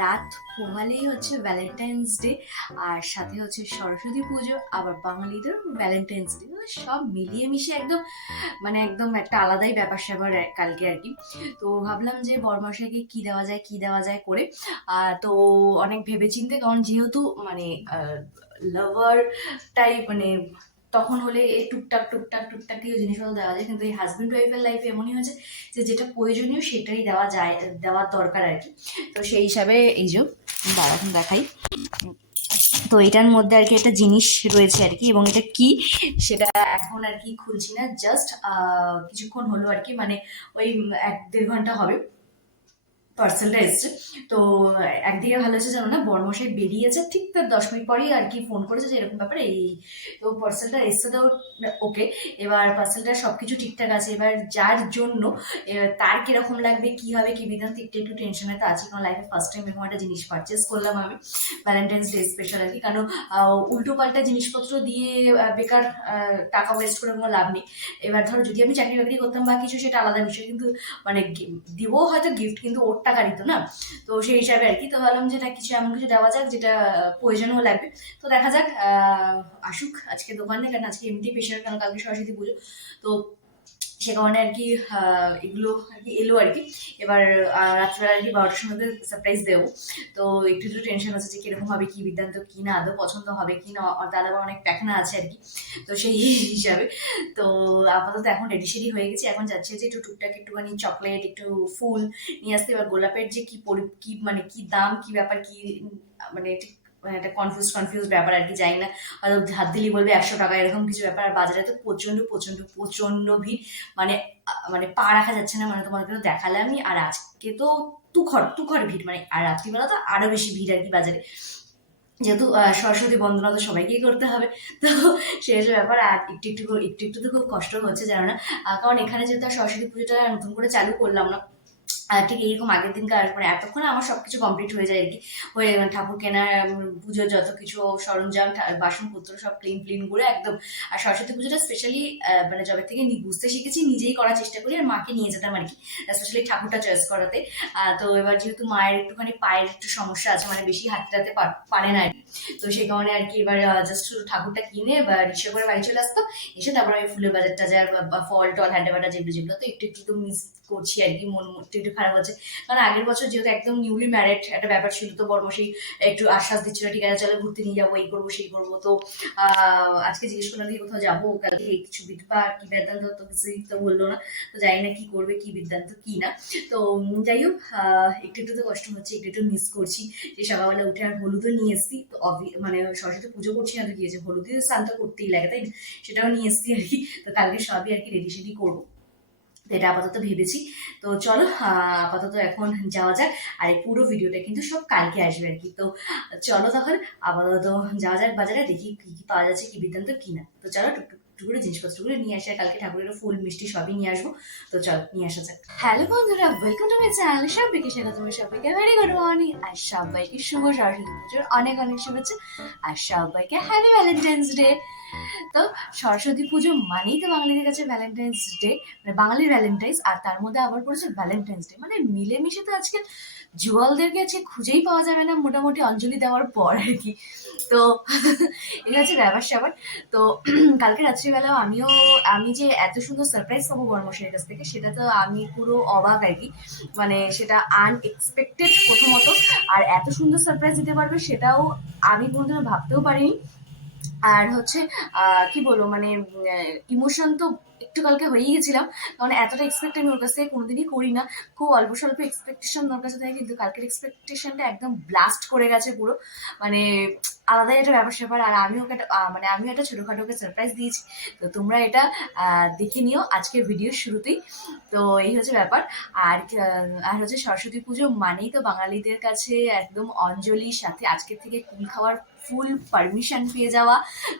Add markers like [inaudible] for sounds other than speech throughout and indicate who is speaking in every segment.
Speaker 1: রাত পোহালেই হচ্ছে Valentine's day আর সাথে হচ্ছে সরস্বতী পুজো, আবার বাঙালিদের ভ্যালেন্টাইন্স ডে সব মিলিয়ে মিশে একদম মানে একদম একটা আলাদাই ব্যাপার স্যাপার কালকে আর কি। তো ভাবলাম যে বরমশাইকে কি দেওয়া যায়, কি দেওয়া যায় করে তো অনেক ভেবেচিন্তে, কারণ যেহেতু মানে লাভার টাইপ মানে তখন হলে এই টুকটাক টুকটাক টুকটাক কিছু জিনিসপত্র দেওয়া যায়। কিন্তু এই হাজব্যান্ড ওয়াইফের লাইফে এমনই হয়েছে যে যেটা প্রয়োজনীয় সেটাই দেওয়া যায়, দেওয়ার দরকার আর কি। তো সেই হিসাবে এই যে, দাঁড়া, এখন দেখাই। তো এটার মধ্যে আর কি একটা জিনিস রয়েছে আর কি, এবং এটা কি সেটা এখন আর কি খুলছি না। জাস্ট কিছুক্ষণ হলো আর কি মানে ওই এক দেড় ঘণ্টা হবে। পার্সেলটা এসছে। তো, একদিকে ভালো হচ্ছে জানো না, বর্মশাই বেরিয়েছে, ঠিক তার দশ মিনিট পরেই আর কি ফোন করেছে যে, এরকম ব্যাপারে এই, তো পার্সেলটা এসছে তো ওকে এবার পার্সেলটা সব কিছু ঠিকঠাক আছে। এবার যার জন্য তার কীরকম লাগবে, কি হবে, কি বিধান একটু একটু টেনশনে তো আছি, কারণ লাইফে ফার্স্ট টাইম এরকম একটা জিনিস পারচেস করলাম আমি ভ্যালেন্টাইন্স ডে স্পেশাল আর কি। কারণ উল্টো পাল্টা জিনিসপত্র দিয়ে বেকার টাকা ওয়েস্ট করে কোনো লাভ নেই। এবার ধরো যদি আমি চাকরি বাকরি করতাম বা কিছু, সেটা আলাদা বিষয়। কিন্তু মানে দিবও হয়তো গিফট কিন্তু ওর টাকারই তো না? তো সেই হিসাবে আর কি। তো ভাবলাম যে এটা কিছু এমন কিছু দেওয়া যাক যেটা প্রয়োজনও লাগবে। তো দেখা যাক আসুক আজকে দোকানে কারণ আজকে এমনি পেশার কারণ কালকে সরস্বতী পুজো। তো সে কারণে আর কি এগুলো আর কি এলো আর কি। এবার রাত্রিবেলা আর কি বারোটার সময় সারপ্রাইজ দেবো। তো একটু একটু টেনশন আছে যে কীরকম হবে, কি বিদ্যান্ত, কি না, আদৌ পছন্দ হবে, কি না দাদা আবার অনেক প্যাখানা আছে আর কি। তো সেই হিসাবে। তো আপাতত এখন রেডি সেডি হয়ে গেছে। এখন যাচ্ছে যে একটু টুকটাক একটুখানি চকলেট একটু ফুল নিয়ে আসতে। এবার গোলাপের যে কি পরি, কি মানে কি দাম, কি ব্যাপার, কি মানে ঠিক মানে একটা কনফিউজ কনফিউজ ব্যাপার আর কি, যাই না। হয়তো হাত দিলেই বলবে একশো টাকা, এরকম কিছু ব্যাপার। আর বাজারে তো প্রচণ্ড প্রচণ্ড প্রচণ্ড ভিড়। মানে মানে পা রাখা যাচ্ছে না মানে তোমাদেরকে তো দেখালে আমি আর আজকে তো তুখর তুখর ভিড়। মানে আর রাত্রিবেলা তো আরও বেশি ভিড় আর কি বাজারে। যেহেতু সরস্বতী বন্দনা তো সবাইকেই করতে হবে। তো সেই ব্যাপার, আর একটু একটু একটু একটু তো খুব কষ্ট হচ্ছে, জানো না। কারণ এখানে যেহেতু সরস্বতী পুজোটা নতুন করে চালু করলাম না ঠিক এইরকম আগের দিনকার মানে এতক্ষণে আমার সব কিছু কমপ্লিট হয়ে যায় আর কি। হয়ে ঠাকুর কেনার পুজোর যত কিছু, সরঞ্জাম বাসনপত্র সব ক্লিন ক্লিন করে একদম। আর সরস্বতী পুজোটা স্পেশালি মানে যবে থেকে বুঝতে শিখেছি, নিজেই করার চেষ্টা করি আর মাকে নিয়ে যেতাম আর কি স্পেশালি ঠাকুরটা চয়েস করাতে। তো এবার যেহেতু মায়ের একটুখানি পায়ের একটু সমস্যা আছে মানে বেশি হাঁটতে পারে না আর কি। তো সেই কারণে আর কি এবার জাস্ট ঠাকুরটা কিনে বা রিক্সা করে বাড়ি চলে আসতো এসে তারপর আমি ফুলের বাজার টাজার বা- ফল, টল হ্যান্ডে যেগুলো যেগুলো, তো একটু একটু মিস করছি আর কি, মন একটু খারাপ হচ্ছে। কারণ আগের বছর যেহেতু একদম নিউলি ম্যারেড একটা ব্যাপার ছিল, তো বর্মশাই একটু আশ্বাস দিচ্ছিল, ঠিক আছে, চলো ঘুরতে নিয়ে যাব, এই করব, সেই করব। তো আজকে জিজ্ঞেস করলাম যে কোথাও যাব? কালকে কিছু বিধবা কি বেদান্ত তো কিছুই তো বলল না। তো জানি না কি করবে, কি বিদ্যান্ত, কি না। তো, যাই হোক একটু একটু তো কষ্ট হচ্ছে, একটু একটু মিস করছি। যে সকালবেলা উঠে আর হলুদও নিয়ে এসছি। তো মানে সরস্বতী পুজো করছি না তো কি হয়েছে? হলুদই স্নান তো করতেই লাগে, তাই? সেটাও নিয়ে এসছি আর কি। তো কালকে সবই আর কি রেডি সেডি করব। এটা আপাতত ভেবেছি। তো চলো আপাতত এখন যাওয়া যাক। আর এই পুরো ভিডিওটা কিন্তু সব কালকে আসবে আর কি। তো চলো তখন আপাতত যাওয়া যাক বাজারে, দেখি কি কি পাওয়া যাচ্ছে, কি বিদ্যান্ত কি না। তো চলো টুকটুক জিনিসপত্রগুলো নিয়ে আসি। কালকে ঠাকুরের ফুল, মিষ্টি সবই নিয়ে আসব। তো চল, নিয়ে আসা যাক। হ্যালো বন্ধুরা ওয়েলকাম টু মাই চ্যানেল সবাইকে স্বাগত। তোমার সবাইকে ভেরি গুড মর্নিং আর সবাইকে শুভ সরস্বতী পুজোর অনেক অনেক শুভেচ্ছা। আর সবাইকে হ্যাপি ভ্যালেন্টাইন্স ডে তো সরস্বতী পুজো মানেই তো বাঙালিদের কাছে ভ্যালেন্টাইন্স ডে মানে বাঙালির ভ্যালেন্টাইন্স আর তার মধ্যে আবার পড়েছে ভ্যালেন্টাইন্স ডে মানে মিলেমিশে তো আজকে জুয়ালদেরকে আজকে খুঁজেই পাওয়া যাবে না মোটামুটি অঞ্জলি দেওয়ার পর আর কি। তো এটা হচ্ছে ব্যাপার স্যাপার। তো কালকে রাত্রিবেলাও আমিও, আমি যে এত সুন্দর সারপ্রাইজ পাবো বর্মশের কাছ থেকে, সেটা তো আমি পুরো অবাক আর কি। মানে সেটা আনএক্সপেক্টেড প্রথমত, আর এত সুন্দর সারপ্রাইজ দিতে পারবে সেটাও আমি কোনোদিনও ভাবতেও পারিনি। আর হচ্ছে কি বলব মানে ইমোশন তো একটু কালকে হয়েই গেছিলাম কারণ এতটা এক্সপেক্ট আমি ওর কাছ থেকে কোনোদিনই করি না। খুব অল্প স্বল্প এক্সপেকটেশন ওর কাছে থাকে, কিন্তু কালকের এক্সপেকটেশনটা একদম ব্লাস্ট করে গেছে পুরো। মানে আলাদাই একটা ব্যাপার স্যাপার, আর আমি ওকে মানে আমি একটা ছোটোখাটো ওকে সারপ্রাইজ দিয়েছি। তো তোমরা এটা দেখে নিও আজকের ভিডিওর শুরুতেই। তো এই হচ্ছে ব্যাপার। আর আর হচ্ছে সরস্বতী পুজো মানেই তো বাঙালিদের কাছে একদম অঞ্জলির সাথে আজকের থেকে কুল খাওয়ার ফুল পারমিশন পেয়ে যাওয়া।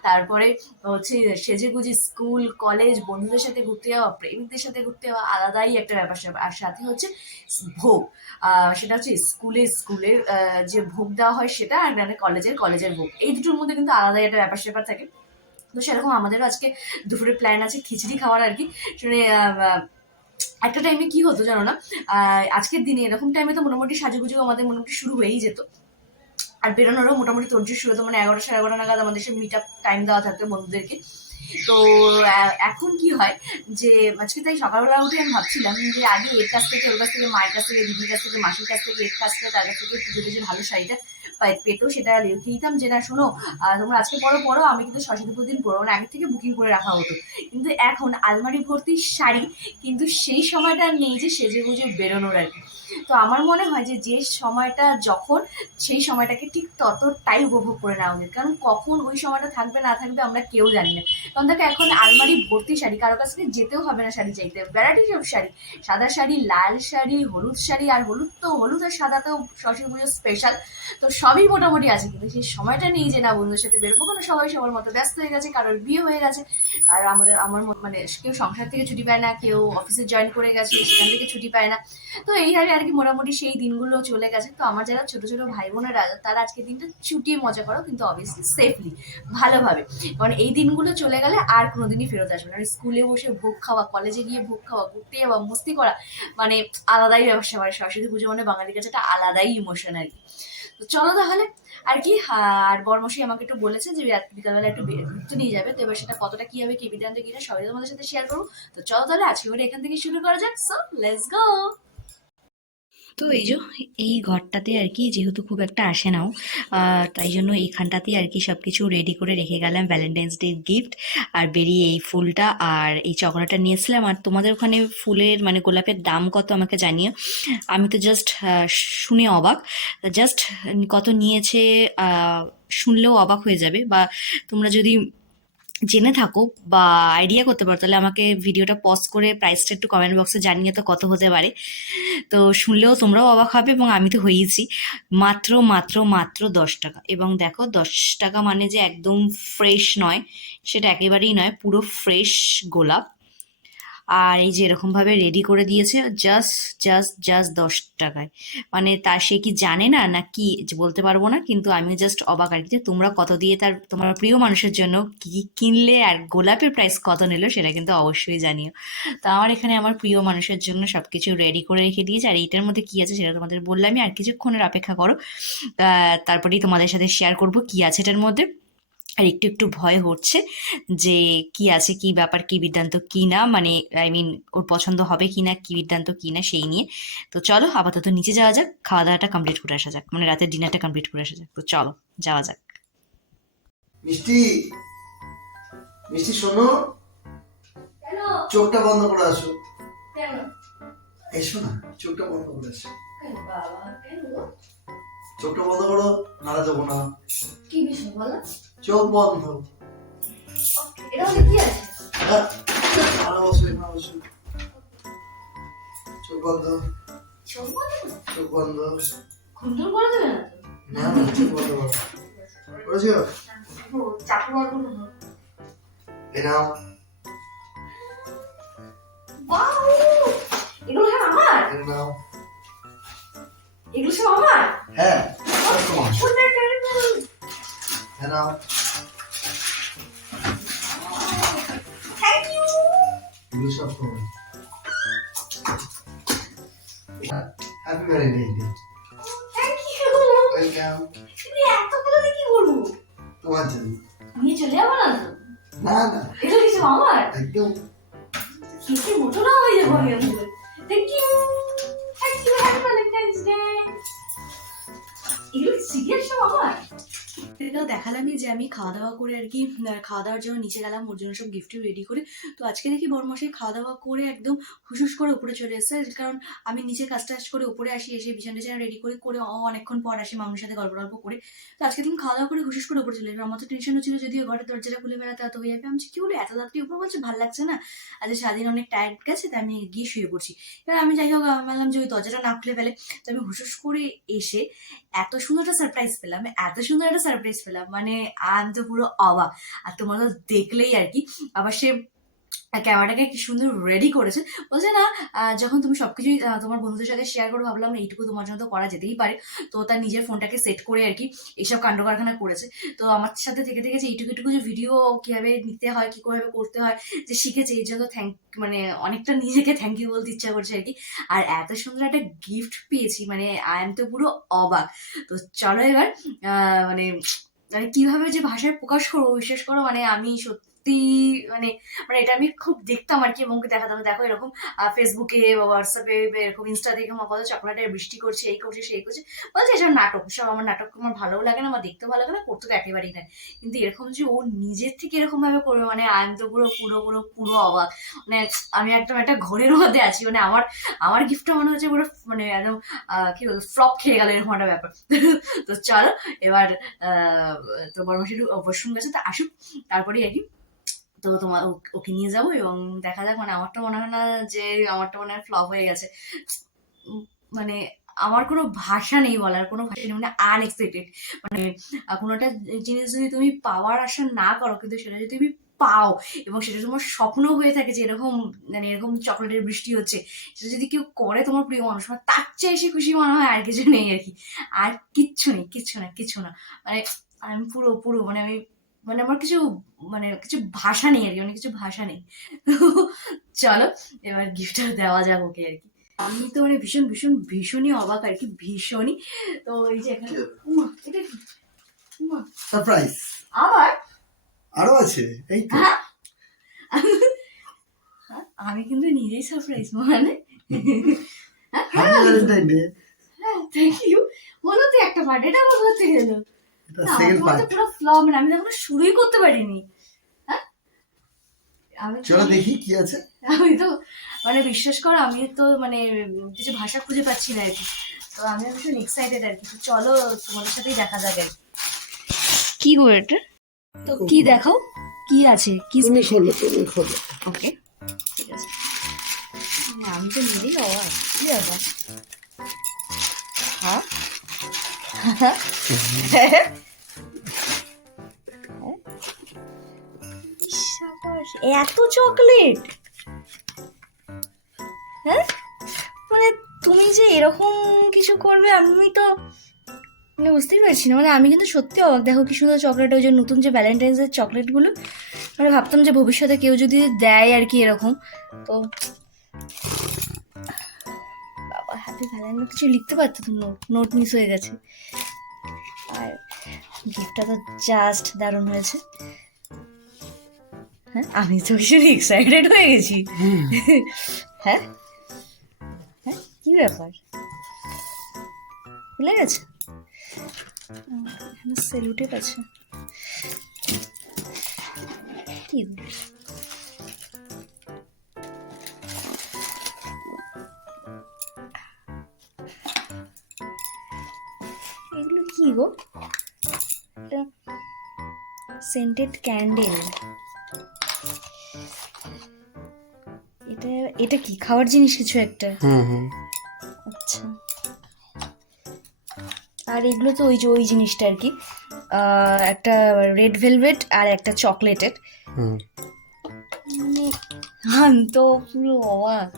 Speaker 1: তারপরে হচ্ছে সেজে গুজে স্কুল কলেজ বন্ধুদের সাথে ঘুরতে যাওয়া, প্রেমিকদের সাথে ঘুরতে যাওয়া, আলাদাই একটা ব্যাপার স্যাপার। আর সাথে হচ্ছে ভোগ। সেটা হচ্ছে স্কুলে, স্কুলের যে ভোগ দেওয়া হয় সেটা আর মানে কলেজের কলেজের ভোগ। এই দুটোর মধ্যে কিন্তু আলাদাই একটা ব্যাপার স্যাপার থাকে। তো সেরকম আমাদেরও আজকে দুপুরে প্ল্যান আছে খিচড়ি খাওয়ার আর কি। একটা টাইমে কি হতো জানো না? আজকের দিনে এরকম টাইমে তো মোটামুটি সাজুগুজু আমাদের মোটামুটি শুরু হয়েই যেত। আর বেরোনোরও মোটামুটি তোরজোর শুরু হতো মানে এগারোটা সাড়ে এগারোটা নাগাদ আমাদের সে মিট আপ টাইম দেওয়া থাকতো বন্ধুদেরকে। তো এখন কি হয় যে, আজকে তাই সকালবেলা উঠে আমি ভাবছিলাম যে আগে এর কাছ থেকে, ওর কাছ থেকে, মায়ের কাছ থেকে, দিদির কাছ থেকে, মাসির কাছ থেকে, এর কাছ থেকে তাদের থেকে পুজোতে যে ভালো শাড়িটা পেতো সেটা লিখে দিতাম যে, না, শোনো তোমরা আজকে পরো পরো আমি কিন্তু সরস্বতী পুজোর দিন পরো মানে আগে থেকে বুকিং করে রাখা হতো। কিন্তু এখন আলমারি ভর্তি শাড়ি কিন্তু সেই সময়টা নেই যে সেজে গুজে বেরোনোর আর কি। তো আমার মনে হয় যে যে সময়টা যখন, সেই সময়টাকে ঠিক ততটাই উপভোগ করে নেওয়া উচিত। কারণ কখন ওই সময়টা থাকবে, না থাকবে আমরা কেউ জানি না। কারণ দেখো, এখন আলমারি ভর্তি শাড়ি, কারও কাছ থেকে যেতেও হবে না শাড়ি চাইতে। Variety of sari. সাদা শাড়ি, লাল শাড়ি, হলুদ শাড়ি, আর হলুদ তো, হলুদ আর সাদা তো সরস্বতী পুজো স্পেশাল তো সবই মোটামুটি আছে, কিন্তু সেই সময়টা নেই যে, না বন্ধুদের সাথে বেরোবো। কারণ সবাই সবার মতো ব্যস্ত হয়ে গেছে, কারোর বিয়ে হয়ে গেছে, আর আমাদের, আমার মানে কেউ সংসার থেকে ছুটি পায় না, কেউ অফিসে জয়েন করে গেছে, সেখান থেকে ছুটি পায় না। তো এইভাবে আর কি মোটামুটি সেই দিনগুলো চলে গেছে। তো আমার যারা ছোট ছোট ভাই বোনেরা তারা আজকে দিনটা ছুটিয়ে মজা করো, কিন্তু অবভিয়াসলি সেফলি ভালোভাবে। কারণ এই দিনগুলো চলে গেলে আর কোনোদিনই ফেরত আসবে না। আর স্কুলে বসে ভোগ খাওয়া কলেজে গিয়ে ভোগ খাওয়া, ঘুরতে যাওয়া, মস্তি করা মানে আলাদাই ব্যবসা। মানে সরস্বতী পুজো মানে বাঙালির কাছে একটা আলাদাই ইমোশন আর কি। তো চলো তাহলে, আর কি, আর বর্মশী আমাকে একটু বলেছে যে বিকালবেলা একটু ঘুরতে নিয়ে যাবে। তো এবার সেটা কতটা কি হবে, কি বিদ্যান্ত কিনা সবাই তোমাদের সাথে শেয়ার করব। তো চলো তাহলে আজকে এখান থেকে শুরু করা যাক। সো লেটস গো তো এই যে এই ঘরটাতে আর কি যেহেতু খুব একটা আসে নাও তাই জন্য এইখানটাতে আর কি সব কিছু রেডি করে রেখে গেলাম ভ্যালেন্টাইন্স ডে গিফট আর বেরিয়ে এই ফুলটা আর এই চকলেটটা নিয়েছিলাম। আর তোমাদের ওখানে ফুলের মানে গোলাপের দাম কত আমাকে জানিও? আমি তো জাস্ট শুনে অবাক। জাস্ট কত নিয়েছে শুনলেও অবাক হয়ে যাবে। বা তোমরা যদি জেনে থাকো বা আইডিয়া করতে পারো, তাহলে আমাকে ভিডিওটা পজ করে প্রাইসটা একটু কমেন্ট বক্সে জানিয়ে তো কত হতে পারে। তো শুনলেও তোমরাও অবাক হবে এবং আমি তো হয়েইছি। মাত্র মাত্র মাত্র দশ টাকা এবং দেখো দশ টাকা মানে যে একদম ফ্রেশ নয়, সেটা একেবারেই নয়, পুরো ফ্রেশ গোলাপ। আর এই যে এরকমভাবে রেডি করে দিয়েছে জাস্ট জাস্ট জাস্ট দশ টাকায়। মানে তা সে কি জানে না না কি বলতে পারব না, কিন্তু আমি জাস্ট অবাক আর কি যে তোমরা কত দিয়ে তার, তোমার প্রিয় মানুষের জন্য কি কিনলে আর গোলাপের প্রাইস কত নিল সেটা কিন্তু অবশ্যই জানিও। তো আমার এখানে আমার প্রিয় মানুষের জন্য সব কিছু রেডি করে রেখে দিয়েছে, আর এইটার মধ্যে কি আছে সেটা তোমাদের বললামই, আর কিছুক্ষণের অপেক্ষা করো। তারপরেই তোমাদের সাথে শেয়ার করব কি আছে এটার মধ্যে। আর একটু একটু ভয় হচ্ছে যে কি আছে কি ব্যাপার কি বিদ্যান্ত কি না? মানে আই মিন ওর পছন্দ হবে কি না কি বিদ্যান্ত কি না সেই নিয়ে। তো চলো আপাতত নিচে যাওয়া যাক খাওয়া দাওয়াটা কমপ্লিট করে আসা যাক। মানে রাতের ডিনারটা কমপ্লিট করে আসা যাক। তো চলো যাওয়া যাক।
Speaker 2: মিষ্টি মিষ্টি শোনো। চোখটা বন্ধ করে আসো। এসো না চোখটা বন্ধ করে আসো।
Speaker 1: বাবা কেন?
Speaker 2: চোখটা বন্ধ করো নাড়া যাব না।
Speaker 1: কি বিষয় বলো?
Speaker 2: চোখ বন্ধ।
Speaker 1: এটা কি আছে?
Speaker 2: হ্যাঁ, বসো চোখ বন্ধ।
Speaker 1: চোখ বন্ধ?
Speaker 2: চোখ বন্ধ।
Speaker 1: ঘুমটুম করে দেবে না তো?
Speaker 2: না না চোখ বন্ধ করো। করেছ?
Speaker 1: চাকু গল্প শোনো
Speaker 2: এ নাও
Speaker 1: ওয়াও এগুলো আমার?
Speaker 2: এ নাও।
Speaker 1: এগুলো সব আমার?
Speaker 2: হ্যাঁ. এগুলো সব তোমার। হ্যাপি ওয়েলকাম
Speaker 1: কিন্তু এতগুলো কি করব?
Speaker 2: তোমার জন্য।
Speaker 1: নিয়ে চলে যাব না
Speaker 2: না না।
Speaker 1: এগুলো কিছু আমার?
Speaker 2: একদম।
Speaker 1: কিসের মতো না হয়ে যাব আমি এগুলো সিরিয়াস সব এটাও দেখালামই যে আমি খাওয়া দাওয়া করে আর কি খাওয়া দাওয়ার জন্য নিচে গেলাম, ওর জন্য সব গিফট রেডি করে। তো আজকে দেখি বড়মশাই খাওয়া দাওয়া করে একদম হুসুস করে উপরে চলে এসেছে। কারণ আমি নিচে কাজ টাজ করে উপরে আসি, এসে বিছানা টিছানা রেডি করে করে অনেকক্ষণ পর আসি মামুর সাথে গল্প গল্প করে। তো আজকে তুমি খাওয়া দাওয়া করে হুসুস করে উপরে চলে যাবে আমার তো টেনশন হচ্ছিল যদিও ঘরের দরজাটা খুলে বেড়াতে এত হয়ে যাবে। আমি কি হলো? এত রাত্রি উপর বলছে? ভালো লাগছে না? আজ সারাদিন অনেক টায়ার্ড গেছে তাই আমি গিয়ে শুয়ে পড়ছি। এবার আমি যাই হোক ভাবলাম যে ওই দরজাটা না খুলে ফেলে। তো আমি হুসুস করে এসে এত সুন্দর একটা সারপ্রাইজ পেলাম। এত সুন্দর একটা সারপ্রাইজ পেলাম মানে আমি তো পুরো অবাক। আর তোমরা তো দেখলেই আর কি, আবার সে ক্যামেরাটাকে কি সুন্দর রেডি করেছে। বলছে, না যখন তুমি সবকিছুই তোমার বন্ধুদের সাথে শেয়ার করে, ভাবলাম এইটুকু তোমার জন্য তো করা যেতেই পারে। তো তার নিজের ফোনটাকে সেট করে আর কি এইসব কাণ্ড কারখানা করেছে। তো আমার সাথে থেকে থেকে যে এইটুকু এইটুকু যে ভিডিও কীভাবে নিতে হয়, কি করে করতে হয়, যে শিখেছে এই জন্য থ্যাংক মানে অনেকটা নিজেকে থ্যাংক ইউ বলতে ইচ্ছা করছে আর কি। আর এত সুন্দর একটা গিফট পেয়েছি মানে আই এম তো পুরো অবাক। তো চলো এবার মানে মানে কীভাবে যে ভাষায় প্রকাশ করব বিশেষ করে মানে আমি সত্যি মানে মানে এটা আমি খুব দেখতাম আর কি এবং দেখাতাম। দেখো এরকম ফেসবুকে বা হোয়াটসঅ্যাপে এরকম ইনস্টা দেখে আমার কত চকলেটের বৃষ্টি করছে, এই করছে, সেই করছে। বলছে, এসব নাটক সব আমার নাটক আমার ভালোও লাগে না, আমার দেখতে ভালো লাগে না, করতে তো একেবারেই না কিন্তু এরকম যে ও নিজের থেকে এরকম ভাবে করবে মানে আমি তো পুরো পুরো পুরো পুরো অবাক। মানে আমি একদম একটা ঘোরের মধ্যে আছি মানে আমার আমার গিফটটা মনে হচ্ছে পুরো মানে একদম কি বলব ফ্লপ খেয়ে গেল এরকম একটা ব্যাপার। তো চলো, এবার তো বড় অবশ্যই গেছে তা আসুক তারপরে আর কি। তো তোমার ওকে নিয়ে যাব এবং দেখা যাক মানে আমারটা মনে হয় না যে আমারটা মনে হয় ফ্লপ হয়ে গেছে। মানে আমার কোনো ভাষা নেই বলার কোনো ভাষা নেই মানে আনএক্সপেক্টেড মানে আহ, কোনো একটা জিনিস যদি তুমি পাওয়ার আশা না করো কিন্তু সেটা যদি তুমি পাও এবং সেটা তোমার স্বপ্ন হয়ে থাকে যে এরকম মানে এরকম চকলেটের বৃষ্টি হচ্ছে সেটা যদি কেউ করে তোমার প্রিয় মানুষ মানে তার চেয়ে এসে খুশি মনে হয় আর কিছু নেই আর কি। আর কিচ্ছু নেই কিচ্ছু না কিচ্ছু না। মানে আমি পুরো পুরো মানে আমি মানে আমার কিছু মানে কিছু ভাষা নেই আর কি মানে কিছু ভাষা নেই। তো চলো এবার গিফটটা দেওয়া যাক ওকে আর কি। আমি তো মানে ভীষণ ভীষণ ভীষণই অবাক আর কি ভীষণই। তো এই যে এখানে উমা, এটা কি? উমা,
Speaker 2: সারপ্রাইজ
Speaker 1: আবার
Speaker 2: আরও আছে? এই তো।
Speaker 1: হ্যাঁ? আমি কিন্তু নিজেই সারপ্রাইজ মানে। হ্যাঁ থ্যাংক ইউ হলো তো একটা পার্ট এটা আমার ঘর থেকে এলো
Speaker 2: এটা সেকেন্ড পার্ট
Speaker 1: পুরো ফ্লপ মানে আমি শুরুই করতে পারিনি। হ্যাঁ? আমি তো-
Speaker 2: চলো দেখি কি আছে।
Speaker 1: আমি তো মানে বিশ্বাস করো আমি তো মানে কিছু ভাষা খুঁজে পাচ্ছি না আর কি। তো আমি ভীষণ এক্সাইটেড আর কি। চলো তোমাদের সাথেই দেখা আর কি। গো এটা? তো কি দেখাও? কি আছে? কি
Speaker 2: তুমি খোলো তুমি খোলো।
Speaker 1: ওকে ঠিক আছে। আমি তো নিজেই অবাক কি ব্যাপার? [laughs] এত চকলেট হ্যাঁ? মানে তুমি যে এরকম কিছু করবে, আমি তো মানে বুঝতেই পারছি না। মানে আমি কিন্তু সত্যি অবাক। দেখো কি সুন্দর চকলেট ওই যে নতুন যে ভ্যালেন্টাইন্সের চকলেটগুলো মানে ভাবতাম যে ভবিষ্যতে কেউ যদি দেয় আর কি এরকম। তো বাবা হ্যাপি ভ্যালেন্টাইন কিছু লিখতে পারতো তো নোট নোট মিস হয়ে গেছে। আর গিফটটা তো জাস্ট দারুণ হয়েছে। হ্যাঁ আমি তো ভীষণ এক্সাইটেড হয়ে গেছি। হ্যাঁ। হ্যাঁ? কি ব্যাপার? ভুলে গেছে? সেলুটেপ আছে। কি কি গো? সেন্টেড ক্যান্ডেল এটা এটা কি? খাওয়ার জিনিস কিছু একটা?
Speaker 2: হুম হুম।
Speaker 1: আচ্ছা। আর এগুলো তো ওই যে ওই জিনিসটা আর কি। আহ, একটা রেড ভেলভেট আর একটা চকলেটেড
Speaker 2: হুম।
Speaker 1: মানে আমি তো পুরো অবাক।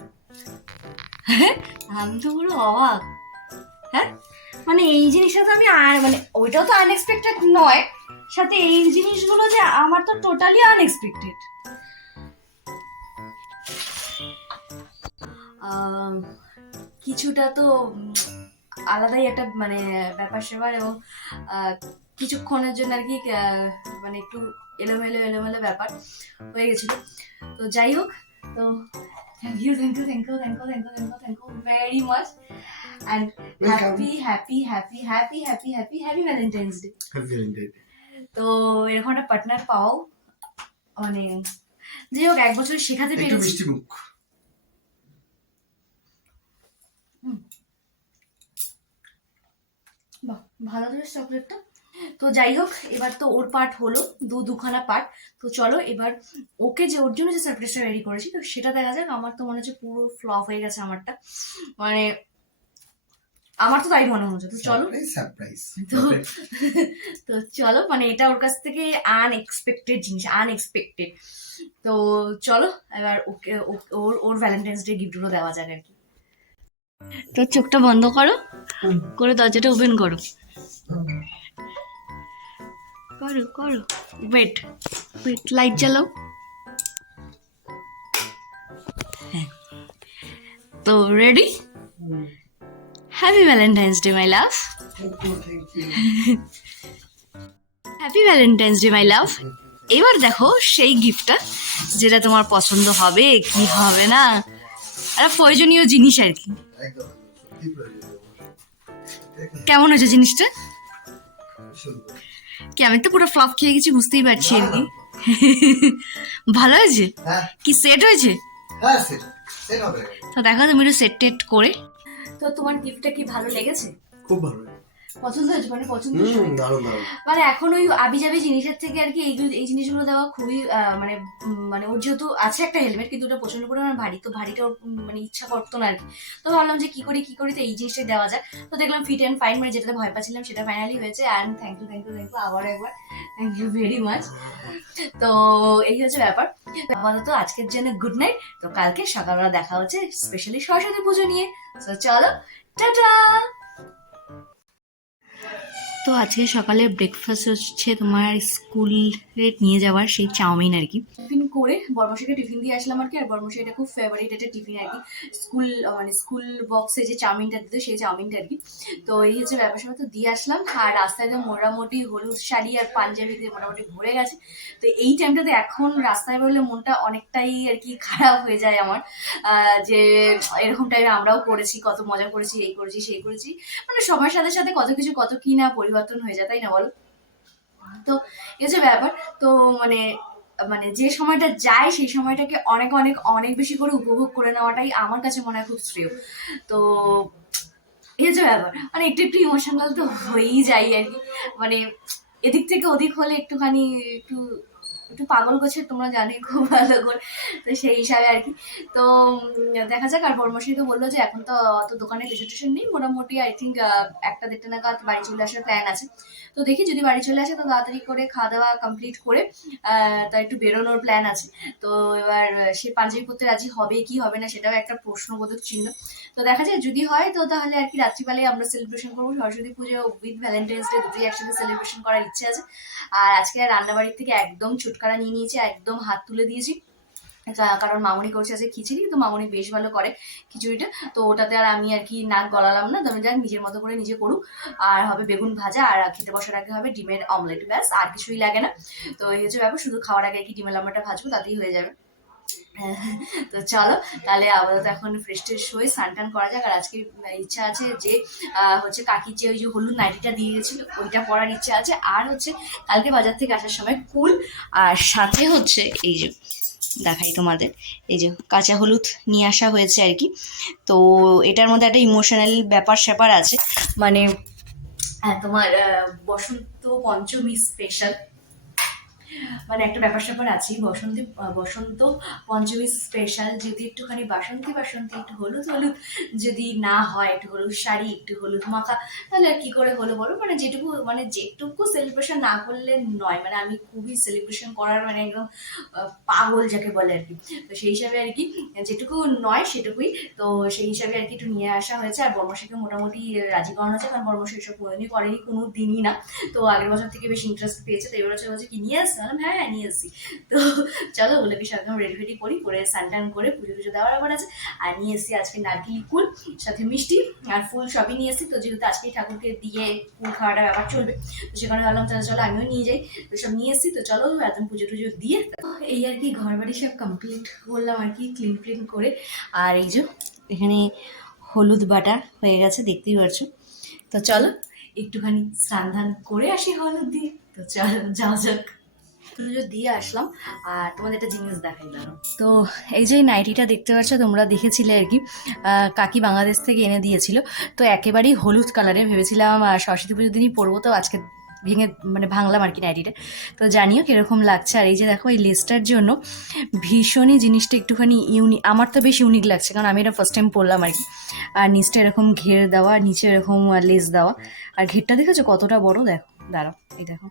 Speaker 1: আমি তো পুরো অবাক। হ্যাঁ মানে এই জিনিসটা তো আমি মানে ওইটাও তো আনএক্সপেক্টেড নয়। সাথে এই জিনিসগুলো যে আমার তো টোটালি আনএক্সপেক্টেড কিছুটা তো আলাদাই একটা মানে ব্যাপার স্যাপার এবং কিছুক্ষণের জন্য আর কি মানে একটু এলোমেলো এলোমেলো ব্যাপার হয়ে গেছিল। তো যাই হোক, তো thank you thank you thank you thank you thank you thank you thank you very much and happy happy happy happy happy happy happy Valentine's day
Speaker 2: happy Valentine
Speaker 1: তো এরকম একটা পার্টনার পাও মানে যাই হোক এক বছর শেখাতে পেরেছি।
Speaker 2: মিষ্টি মুখ।
Speaker 1: বাহ ভালো জিনিস চকলেটটা তো। যাই হোক এবার তো ওর পার্ট হলো দু দুখানা পার্ট তো চলো এবার ওকে যে ওর জন্য যে সারপ্রাইজটা রেডি করেছি তো সেটা দেখা যাক। আমার তো মনে হচ্ছে পুরো ফ্লপ হয়ে গেছে আমারটা। মানে আমার তো তাই মনে হচ্ছে। তো চলো।
Speaker 2: সারপ্রাইজ
Speaker 1: তো তো চলো মানে এটা ওর কাছ থেকে আনএক্সপেক্টেড জিনিস আনএক্সপেক্টেড তো চলো এবার ওকে ওর ওর ভ্যালেন্টাইন্স ডে গিফটগুলো দেওয়া যাক আর কি। তো চোখটা বন্ধ করো করে দরজাটা ওপেন করো। করো করো। ওয়েট ওয়েট লাইট জ্বালাও তো ready happy Valentine's day my love happy Valentine's day my love এবার দেখো সেই গিফটটা যেটা তোমার পছন্দ হবে কি হবে না? একটা প্রয়োজনীয় জিনিস আর কি। কেমন হয়েছে জিনিসটা। কি আমি তো পুরো ফ্লপ খেয়ে গেছি বুঝতেই পারছি আর কি। [laughs] ভালো হয়েছে?
Speaker 2: হ্যাঁ।
Speaker 1: কি সেট হয়েছে?
Speaker 2: হ্যাঁ সেট সেট হবে।
Speaker 1: তো দেখা তুমি একটু সেট টেট করে। তো তোমার গিফটটা কি ভালো লেগেছে?
Speaker 2: খুব ভালো
Speaker 1: পছন্দ হয়েছে মানে পছন্দ মানে এখন ওই আবি যাবি জিনিসের থেকে আর কি এই এই জিনিসগুলো দেওয়া খুবই মানে মানে ওর যেহেতু আছে একটা হেলমেট কিন্তু ওটা প্রচণ্ড পরিমাণ ভারী তো ভারীটা মানে ইচ্ছা করতো না আর কি। তো ভাবলাম যে কি করি কি করি তো এই জিনিসটাই দেওয়া যায় তো দেখলাম ফিট অ্যান্ড ফাইন মানে যেটাতে ভয় পাচ্ছিলাম সেটা ফাইনালি হয়েছে and thank you thank you thank you আবার একবার। থ্যাংক ইউ ভেরি মাচ তো এই হচ্ছে ব্যাপার। আপাতত আজকের জন্য গুড নাইট তো কালকে সকালবেলা দেখা হচ্ছে স্পেশালি সরস্বতী পুজো নিয়ে। তো চলো টাটা তো আজকে সকালে ব্রেকফাস্ট হচ্ছে তোমার স্কুলে নিয়ে যাওয়ার সেই চাউমিন আর কি। টিফিন করে বর্মশাইকে টিফিন দিয়ে আসলাম আর কি, আর বর্মশাই এটা খুব ফেভারিট একটা টিফিন আর কি। স্কুল মানে স্কুল বক্সে যে চাউমিনটা দিত সেই চাউমিনটা আর কি। তো এই হচ্ছে স্যাপার তো দিয়ে আসলাম। আর রাস্তায় তো মোটামুটি হলুদ শাড়ি আর পাঞ্জাবি দিয়ে মোটামুটি ভরে গেছে। তো এই টাইমটাতে এখন রাস্তায় বেরোলে মনটা অনেকটাই আর কি খারাপ হয়ে যায় আমার। যে এরকম টাইমে আমরাও করেছি, কত মজা করেছি, এই করেছি, সেই করেছি। মানে সময়ের সাথে সাথে কত কিছু, কত কি না পরিবর্তন হয়ে যায়, তাই না বলো? তো এই যে ব্যাপার। তো মানে মানে যে সময়টা যায়, সেই সময়টাকে অনেক অনেক অনেক বেশি করে উপভোগ করে নেওয়াটাই আমার কাছে মনে হয় খুব শ্রেয়। তো এই যে ব্যাপার। মানে একটু একটু ইমোশনাল তো হয়েই যায় আর কি। মানে এদিক থেকে ওদিক হলে একটুখানি একটু একটু পাগল গোছের তোমরা জানোই খুব ভালো করে, তো সেই হিসাবে আর কি। তো দেখা যাক, আর বর্মশাই তো বলল যে এখন তো অত দোকানে টেশন নেই। মোটামুটি আই থিঙ্ক একটা দেড়টা নাগাদ বাড়ি চলে আসার প্ল্যান আছে। তো দেখি যদি বাড়ি চলে আসে তো তাড়াতাড়ি করে খাওয়া দাওয়া কমপ্লিট করে তা একটু বেরোনোর প্ল্যান আছে। তো এবার সে পাঞ্জাবি পরতে রাজি হবে কি হবে না সেটাও একটা প্রশ্নবোধক চিহ্ন। তো দেখা যায় যদি হয়, তো তাহলে আর কি রাত্রিবেলায় আমরা সেলিব্রেশন করব। সরস্বতী পুজো উইথ ভ্যালেন্টাইন্স ডে দুটোই একসাথে সেলিব্রেশন করার ইচ্ছে আছে। আর আজকে রান্নাবাড়ির থেকে একদম ছুটকারা নিয়ে নিয়েছি, একদম হাত তুলে দিয়েছি। কারণ মামনি করছে আছে খিচুড়ি, তো মামনি বেশ ভালো করে খিচুড়িটা। তো ওটাতে আর আমি আর কি নাক গলালাম না, তো আমি যাক নিজের মতো করে নিজে করুক। আর হবে বেগুন ভাজা, আর খেতে বসার আগে হবে ডিমের অমলেট ব্যাস, আর কিছুই লাগে না। তো এই হচ্ছে ব্যাপার, শুধু খাওয়ার আগে কি ডিমের লম্বাটা ভাজবো, তাতেই হয়ে যাবে। তো চলো, তাহলে আপাতত এখন ফ্রেশ ট্রেশ হয়ে স্নান টান করা যাক। আর আজকে ইচ্ছা আছে যে হচ্ছে কাকির যে ওই যে হলুদ নাইটিটা দিয়ে গেছিল, ওইটা পরার ইচ্ছা আছে। আর হচ্ছে কালকে বাজার থেকে আসার সময় কুল আর সাথে হচ্ছে এই যে, দেখাই তোমাদের, এই যে কাঁচা হলুদ নিয়ে আসা হয়েছে আর কি। তো এটার মধ্যে একটা ইমোশনাল ব্যাপার স্যাপার আছে। মানে তোমার বসন্ত পঞ্চমী স্পেশাল মানে একটা ব্যাপার স্যাপার আছে বসন্তী, বসন্ত পঞ্চমী স্পেশাল যদি একটুখানি বাসন্তী বাসন্তী একটু হলুদ হলুদ যদি না হয়, একটু হলুদ শাড়ি, একটু হলুদ মাখা, তাহলে আর কি করে হলো বলো? মানে যেটুকু মানে যেটুকু সেলিব্রেশন না করলে নয়। মানে আমি খুবই সেলিব্রেশন করার মানে একদম পাগল যাকে বলে আর কি। তো সেই হিসাবে আর কি, যেটুকু নয় সেটুকুই। তো সেই হিসাবে আর কি একটু নিয়ে আসা হয়েছে। আর বর্মশাকে মোটামুটি রাজি করানো হচ্ছে কারণ বর্মশা এসব কোনোদিনই করেনি কোনো দিনই না। তো আগের বছর থেকে বেশ ইন্টারেস্ট পেয়েছে। তো এবার হচ্ছে কি, নিয়ে আসছে বললাম হ্যাঁ হ্যাঁ নিয়ে আসছি তো চলো ওগুলোকে সব একদম রেডি ফেডি করি করে স্নান করে পুজো টুজো দেওয়ার ব্যাপার আছে। আর নিয়ে এসেছি আজকে নারকেল কুল, সাথে মিষ্টি আর ফুল সবই নিয়ে এসেছি। তো যেহেতু আজকে ঠাকুরকে দিয়ে ফুল খাওয়াটা ব্যাপার চলবে, তো সেখানে ভাবলাম, তাহলে চলো আমিও নিয়ে যাই। তো সব নিয়ে এসেছি, তো চলো একদম পুজো টুজো দিয়ে। এই আর কি ঘর বাড়ি সব কমপ্লিট করলাম আর কি ক্লিন ক্লিন করে। আর এই যে এখানে হলুদ বাটা হয়ে গেছে, দেখতেই পারছ। তো চলো একটুখানি স্নান ধান করে আসি হলুদ দিয়ে। তো চলো যাও যাক। পুজো দিয়ে আসলাম, আর তোমাদের একটা জিনিস দেখাই দাঁড়ো তো এই যে নাইটিটা দেখতে পাচ্ছ, তোমরা দেখেছিলে আর কি কাকি বাংলাদেশ থেকে এনে দিয়েছিল। তো একেবারেই হলুদ কালারের ভেবেছিলাম সরস্বতী পুজোর দিনই পরবো, তো আজকে ভেঙে মানে ভাঙলাম আর কি নাইটিটা। তো জানিও কীরকম লাগছে, আর এই যে দেখো, এই লেসটার জন্য ভীষণই জিনিসটা একটুখানি ইউনিক আমার তো বেশ ইউনিক লাগছে, কারণ আমি এটা ফার্স্ট টাইম পরলাম আর কি। আর নিচটা এরকম ঘের দেওয়া, নিচে এরকম লেস দেওয়া। আর ঘেরটা দেখেছ কতটা বড়? দেখো, দাঁড়াও, এই দেখো।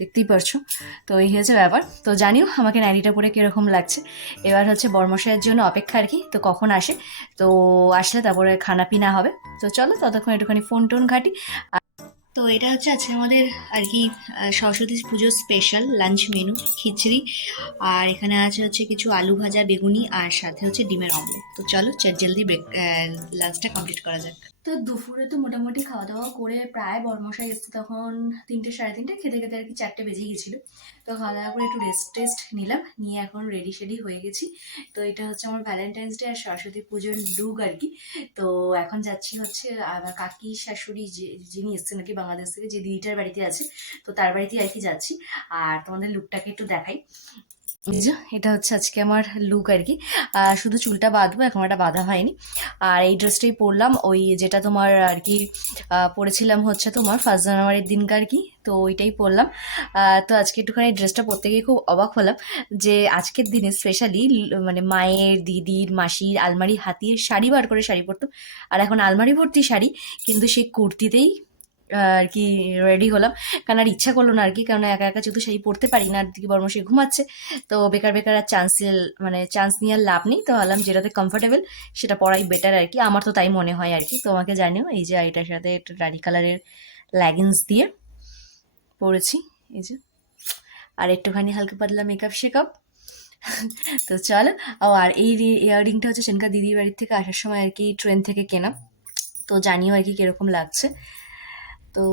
Speaker 1: দেখতেই পারছ। তো এই হয়েছে ব্যাপার। তো জানিও আমাকে নাইটিটা পরে কীরকম লাগছে। এবার হচ্ছে বর্মশাইয়ের জন্য অপেক্ষা আর কি, তো কখন আসে। তো আসলে তারপরে খানা পিনা হবে। তো চলো ততক্ষণ একটুখানি ফোন টোন ঘাটি। তো এটা হচ্ছে আজকে আমাদের আর কি সরস্বতী পুজোর স্পেশাল লাঞ্চ মেনু খিচড়ি। আর এখানে আছে হচ্ছে কিছু আলু ভাজা, বেগুনি আর সাথে হচ্ছে ডিমের অমলেট তো চলো জলদি ব্রেক লাঞ্চটা কমপ্লিট করা যাক। তো দুপুরে তো মোটামুটি খাওয়া দাওয়া করে প্রায় বর্মশাই এসছে তখন তিনটে, সাড়ে তিনটে, খেতে খেতে আর কি চারটে বেজে গেছিল। তো খাওয়া দাওয়া করে একটু রেস্ট টেস্ট নিলাম, নিয়ে এখন রেডি শেডি হয়ে গেছি। তো এটা হচ্ছে আমার ভ্যালেন্টাইন্স ডে আর সরস্বতী পুজোর লুক আর কি। তো এখন যাচ্ছি হচ্ছে আমার কাকি, শাশুড়ি যে, যিনি এসছেন আর কি বাংলাদেশ থেকে, যে দিদিটার বাড়িতে আছে, তো তার বাড়িতে আর কি যাচ্ছি। আর তোমাদের লুকটাকে একটু দেখাই। এটা হচ্ছে আজকে আমার লুক আর কি শুধু চুলটা বাঁধবো, এখন এটা বাঁধা হয়নি। আর এই ড্রেসটাই পরলাম, ওই যেটা তোমার আর কি পরেছিলাম হচ্ছে তোমার ফার্স্ট জানুয়ারির দিনকার কি তো ওইটাই পরলাম। তো আজকে একটুখানি ড্রেসটা পরতে গিয়ে খুব অবাক হলাম যে আজকের দিনে স্পেশালি মানে মায়ের, দিদির, মাসির আলমারি হাতিয়ে শাড়ি বার করে শাড়ি পরতো আর এখন আলমারি ভর্তি শাড়ি, কিন্তু সেই কুর্তিতেই আর কি রেডি হলাম। কারণ আর ইচ্ছা করল না আর কি কারণ একা একা যেহেতু শাড়ি পরতে পারি না আর দিদি বর্মশাই ঘুমাচ্ছে, তো বেকার বেকার আর চান্স মানে চান্স নিয়ে আর লাভ নেই। তো ভাবলাম যেটাতে কমফোর্টেবল সেটা পরাই বেটার আর কি আমার তো তাই মনে হয় আর কি তোমাকে জানিও, এই যে এটার সাথে একটা রাডি কালারের লেগিংস দিয়ে পরেছি, এই যে। আর একটুখানি হালকা পাতলা মেকআপ শেকআপ তো চলো, ও আর এই ইয়াররিংটা হচ্ছে সেনকা দিদির বাড়ির থেকে আসার সময় আর কি ট্রেন থেকে কেনা। তো জানিও আর কি কীরকম লাগছে। তো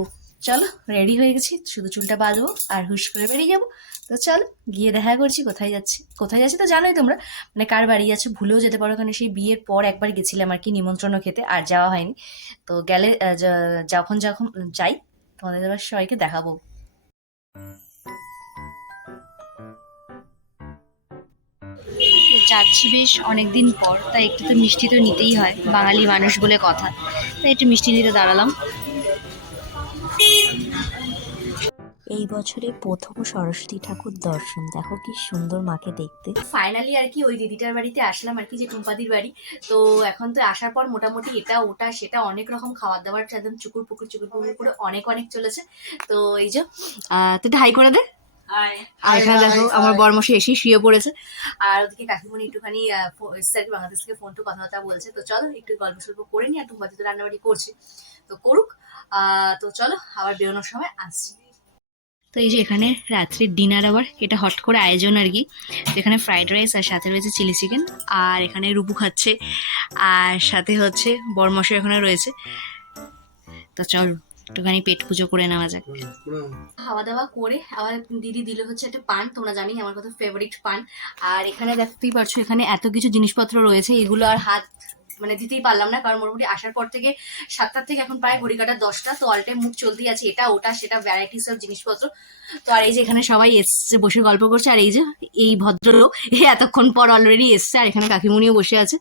Speaker 1: চলো রেডি হয়ে গেছি। শুধু চুলটা বাঁধবো আর হুশ করে বেরিয়ে যাব। তো চলো, গিয়ে দেখা করছি কোথায় যাচ্ছি। কোথায় যাচ্ছি তো জানোই তোমরা। মানে কার বাড়ি আছে ভুলেও যেতে পারো, কারণ সেই বিয়ের পর একবার গেছিলাম আর কি নিমন্ত্রণ খেতে, আর যাওয়া হয়নি। তো গেলে যখন যখন যাই, তোমাদের এবার সবাইকে দেখাবো। যাচ্ছি বেশ অনেকদিন পর, তাই একটু তো মিষ্টি তো নিতেই হয়, বাঙালি মানুষ বলে কথা। তাই একটু মিষ্টি নিতে দাঁড়ালাম।
Speaker 3: এই বছরে প্রথম সরস্বতী ঠাকুর দর্শন। দেখো কি সুন্দর মাকে দেখতে।
Speaker 1: ফাইনালি আর কি ওই দিদিটার বাড়িতে আসলাম আর কি যে টুম্পাদির বাড়ি। তো এখন তো আসার পর মোটামুটি এটা ওটা সেটা অনেক রকম খাবার দাবার একদম চুকুর পুকুর চুকুর পুকুর করে অনেক অনেক চলেছে। তো এই যে আহ, তুই হাই করে দে। আর এখানে দেখো আমার বরমশে এসেই শুয়ে পড়েছে। আর ওদিকে কাকিমণি একটুখানি কি বাংলাদেশ থেকে ফোন টু কথাবার্তা বলছে। তো চলো একটু গল্প সল্প করে নি আর টুম্পাদি তো রান্নাবাড়ি করছে। তো করুক আহ, তো চলো আবার বেরোনোর সময় আসছি। তো এই যে এখানে রাত্রির ডিনার আবার এটা হট করে আয়োজন আর কি। এখানে ফ্রাইড রাইস আর সাথে রয়েছে চিলি চিকেন আর এখানে রুপু খাচ্ছে, আর সাথে হচ্ছে বরমশাই এখানে রয়েছে। তো চল, একটুখানি পেট পুজো করে নেওয়া যাক। খাওয়া দাওয়া করে আবার দিদি দিল হচ্ছে একটা পান, তোমরা জানি আমার কথা ফেভারিট পান। আর এখানে দেখতেই পারছ, এখানে এত কিছু জিনিসপত্র রয়েছে, এগুলো আর হাত মানে দিতেই পারলাম না কারণ মোটামুটি আসার পর থেকে সাতটার থেকে এখন প্রায় ঘড়ি কাটার দশটা তো অল টাইম মুখ চলতেই আছে এটা ওটা সেটা ভ্যারাইটিস অফ জিনিসপত্র। তো আর এই যে এখানে সবাই এসছে বসে গল্প করছে আর এই যে এই ভদ্রলোক এ এতক্ষণ পর অলরেডি এসছে আর এখানে কাকিমুনিও বসে আছে।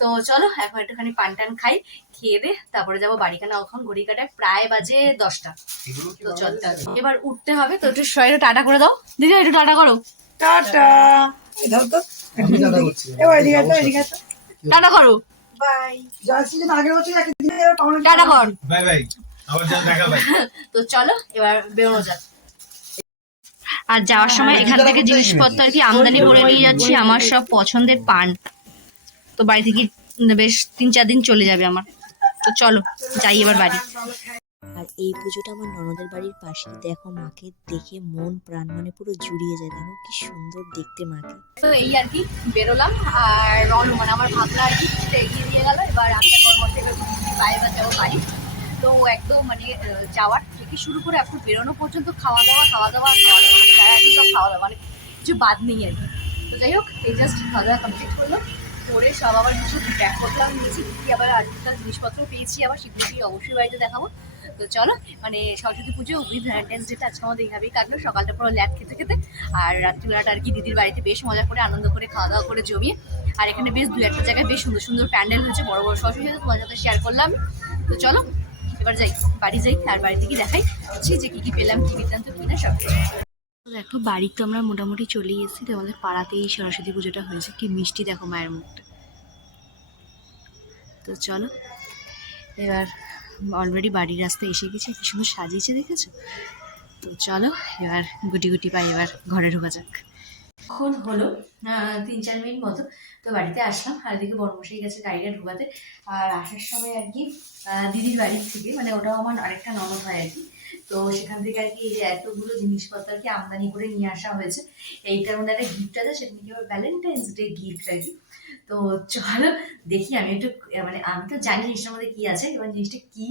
Speaker 1: তো চলো এখন একটুখানি পান টান খাই খেয়ে দে তারপরে যাব বাড়িখানা এখন ঘড়ি কাটায় প্রায় বাজে দশটা। তো চল এবার উঠতে হবে তো একটু সবাই টাটা করে দাও। দিদি একটু টাটা করো।
Speaker 4: টাটা। এবার এদিকে এদিকে।
Speaker 1: টাটা করো টাটা
Speaker 5: বাই বাই
Speaker 1: তো চলো এবার বেরোনো যাক। আর যাওয়ার সময় এখান থেকে জিনিসপত্র আর কি আমদানি করে নিয়ে যাচ্ছি আমার সব পছন্দের পান। তো বাড়ি থেকে বেশ তিন চার দিন চলে যাবে আমার। তো চলো যাই এবার বাড়ি।
Speaker 3: আর এই পুজোটা আমার ননদের বাড়ির পাশে। দেখো মাকে দেখে মন, প্রাণ মানে পুরো জুড়িয়ে যায়। দেখো কি সুন্দর দেখতে মাকে।
Speaker 1: তো এই আর কি, বেরোলাম আর রনু মানে আমার ভাবনা আর কি এগিয়ে দিয়ে গেল। এবার আমি এখন মধ্যে পায়ে যাব বাড়ি। তো একদম মানে যাওয়ার থেকে শুরু করে এখন বেরোনো পর্যন্ত খাওয়া দাওয়া খাওয়া দাওয়া খাওয়া দাওয়া মানে একদম খাওয়া দাওয়া মানে কিছু বাদ নেই আর কি। তো যাই হোক, এই জাস্ট খাওয়া দাওয়া কমপ্লিট করল করে সব আবার কিছু ব্যাক করলাম, নিয়েছি আবার আর জিনিসপত্র পেয়েছি আবার, সেগুলি অবশ্যই বাড়িতে দেখাবো। তো চলো মানে সরস্বতী পুজো ভ্যালেন্টাইন্স ডেটা আজকে আমাদের এইভাবেই কাটলো। সকালটা পুরো ল্যাব খেতে খেতে, আর রাত্রিবেলাটা আর কি দিদির বাড়িতে বেশ মজা করে, আনন্দ করে খাওয়া দাওয়া করে জমিয়ে। আর এখানে বেশ দু একটা জায়গায় বেশ সুন্দর সুন্দর প্যান্ডেল হয়েছে, বড় বড় সরস্বতী তোমার সাথে শেয়ার করলাম। তো চলো, এবার যাই, বাড়ি যাই আর বাড়ি থেকে দেখাই হচ্ছে যে কী কী পেলাম, কি বৃত্তান্ত কি না সব। দেখো বাড়ি তো আমরা মোটামুটি চলেই এসেছি, তো আমাদের পাড়াতেই সরস্বতী পুজোটা হয়েছে। কি মিষ্টি দেখো মায়ের মুখটা। তো চলো, এবার অলরেডি বাড়ির রাস্তায় এসে গেছি, কি সুন্দর সাজিয়েছে দেখেছ? তো চলো, এবার গুটি গুটি পাই এবার ঘরে ঢোকা যাক। এখন হলো তিন চার মিনিট মতো, তো বাড়িতে আসলাম। আর এদিকে বর্মশাই গেছে গাড়িটা ঢোকাতে। আর আসার সময় আর কি দিদির বাড়ির থেকে মানে ওটাও আমার আরেকটা ননদ হয় আর কি। তো সেখান থেকে আর কি এই যে এতগুলো জিনিসপত্র কি আমদানি করে নিয়ে আসা হয়েছে। এইটার মধ্যে একটা গিফট আছে নাকি আবার ভ্যালেন্টাইন্স ডে গিফট আর কি। তো চলো দেখি, আমি একটু মানে আমি তো জানি জিনিসটার মধ্যে কি আছে এবার জিনিসটা কি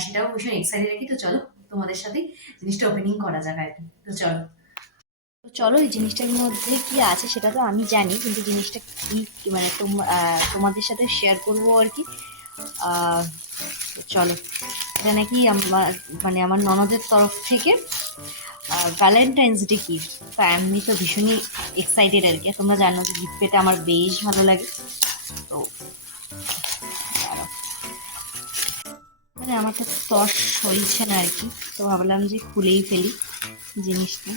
Speaker 1: সেটাও ভীষণ এক্সাইটেড রাখি তো চলো তোমাদের সাথে জিনিসটা ওপেনিং করা যাক আর কি। তো চলো। তো চলো এই জিনিসটার মধ্যে কি আছে সেটা তো আমি জানি, কিন্তু জিনিসটা কি মানে তোম- তোমাদের সাথে শেয়ার করব আর কি। চলো। এটা নাকি মানে আমার ননদের তরফ থেকে। ভ্যালেন্টাইন্স ডে গিফট তো এমনি তো ভীষণই এক্সাইটেড আর কি। তোমরা জানো যে গিফট পেতে আমার বেশ ভালো লাগে। তো মানে আমার তো তস সইছে না আর কি। তো ভাবলাম যে খুলেই ফেলি জিনিসটা।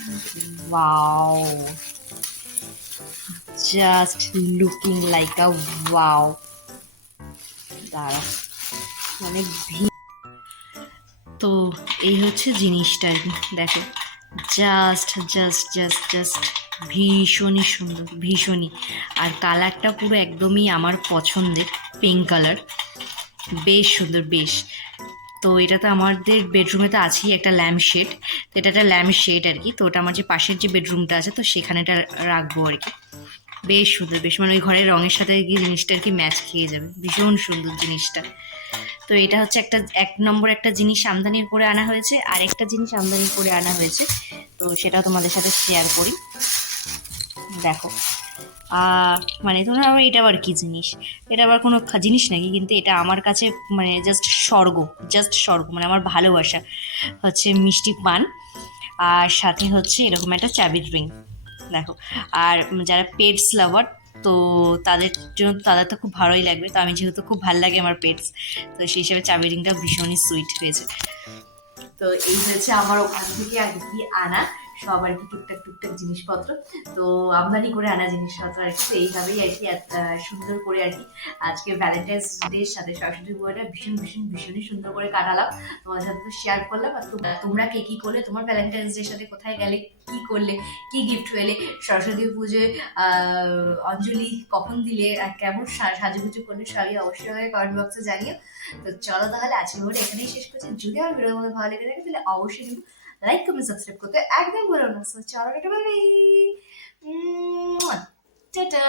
Speaker 1: Wow just looking like a wow দাঁড়া মানে তো, এই হচ্ছে জিনিসটা আর কি। দেখো। জাস্ট জাস্ট জাস্ট জাস্ট ভীষণই সুন্দর, ভীষণই। আর কালারটা পুরো একদমই আমার পছন্দের পিঙ্ক কালার বেশ সুন্দর, বেশ। তো এটা তো আমাদের বেডরুমে তো আছেই একটা ল্যাম্প শেড তো এটা একটা ল্যাম্প শেড আর কি। তো ওটা আমার যে পাশের যে বেডরুমটা আছে, তো সেখানে এটা রাখব আর কি। বেশ সুন্দর, বেশ। মানে ওই ঘরের রঙের সাথে কি জিনিসটা আর কি ম্যাচ খেয়ে যাবে। ভীষণ সুন্দর জিনিসটা। তো এটা হচ্ছে একটা, এক নম্বর একটা জিনিস আমদানি করে আনা হয়েছে আর একটা জিনিস আমদানি করে আনা হয়েছে। তো সেটাও তোমাদের সাথে শেয়ার করি। দেখো। মানে তোমরা আবার এটা আবার কি জিনিস? এটা আবার কোনো জিনিস নাকি? কিন্তু এটা আমার কাছে মানে জাস্ট স্বর্গ জাস্ট স্বর্গ মানে আমার ভালোবাসা। হচ্ছে মিষ্টি পান, আর সাথে হচ্ছে এরকম একটা চাবির রিং দেখো। আর যারা পেটস লাভার তো তাদের জন্য, তাদের তো খুব ভালোই লাগবে। তো আমি যেহেতু খুব ভালো লাগে আমার পেটস তো সেই হিসাবে চাবি রিংটা ভীষণই সুইট হয়েছে। তো এই হচ্ছে আমার ওখান থেকে আর কি আনা। সব আর কি টুকটাক টুকটাক জিনিসপত্র। তো আমদানি করে আনা জিনিসপত্র আর কি। এইভাবেই আর কি সুন্দর করে আর কি আজকে ভ্যালেন্টাইন্স ডের সাথে সরস্বতী পুজোটা ভীষণ ভীষণ, ভীষণই সুন্দর করে কাটালাম। তোমাদের সাথে তো শেয়ার করলাম। আর তোমরা তোমরা কে কি করলে? তোমার ভ্যালেন্টাইন্স ডের সাথে কোথায় গেলে? কি করলে? কি গিফট পেলে? সরস্বতী পুজোয় অঞ্জলি কখন দিলে? আর কেমন সাজুগুজু করলে? সবই অবশ্যই কমেন্ট বক্সে জানিও। তো চলো তাহলে আজকে ভিডিওটা এখানেই শেষ করছি। যদি আমার মধ্যে ভালো লেগে থাকে, তাহলে অবশ্যই কিন্তু লাইক কমেন্ট সাবস্ক্রাইব করতে একদম ভুলো না So, চলো এটা বাই টাটা